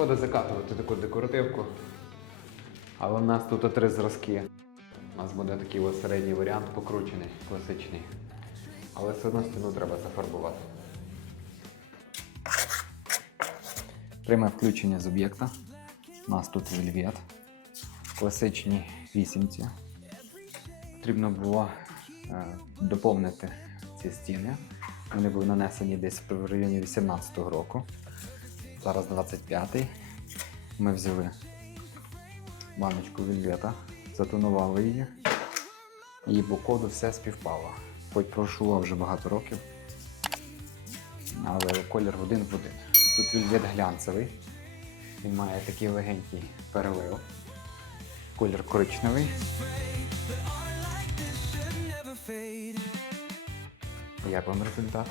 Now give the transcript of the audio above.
Шкода закатувати таку декоративку. Але в нас тут три зразки. У нас буде такий ось середній варіант, покручений, класичний. Але все одно стіну треба зафарбувати. Пряме включення з об'єкта. У нас тут вельвет. Класичні вісімці. Потрібно було е, доповнити ці стіни. Вони були нанесені десь в районі 18-го року. Зараз 25-й. Ми взяли баночку вельвета, затонували її. І по коду все співпало. Хоч пройшло вже багато років, але колір один в один. Тут вельвет глянцевий. Він має такий легенький перелив. Колір коричневий. Як вам результат?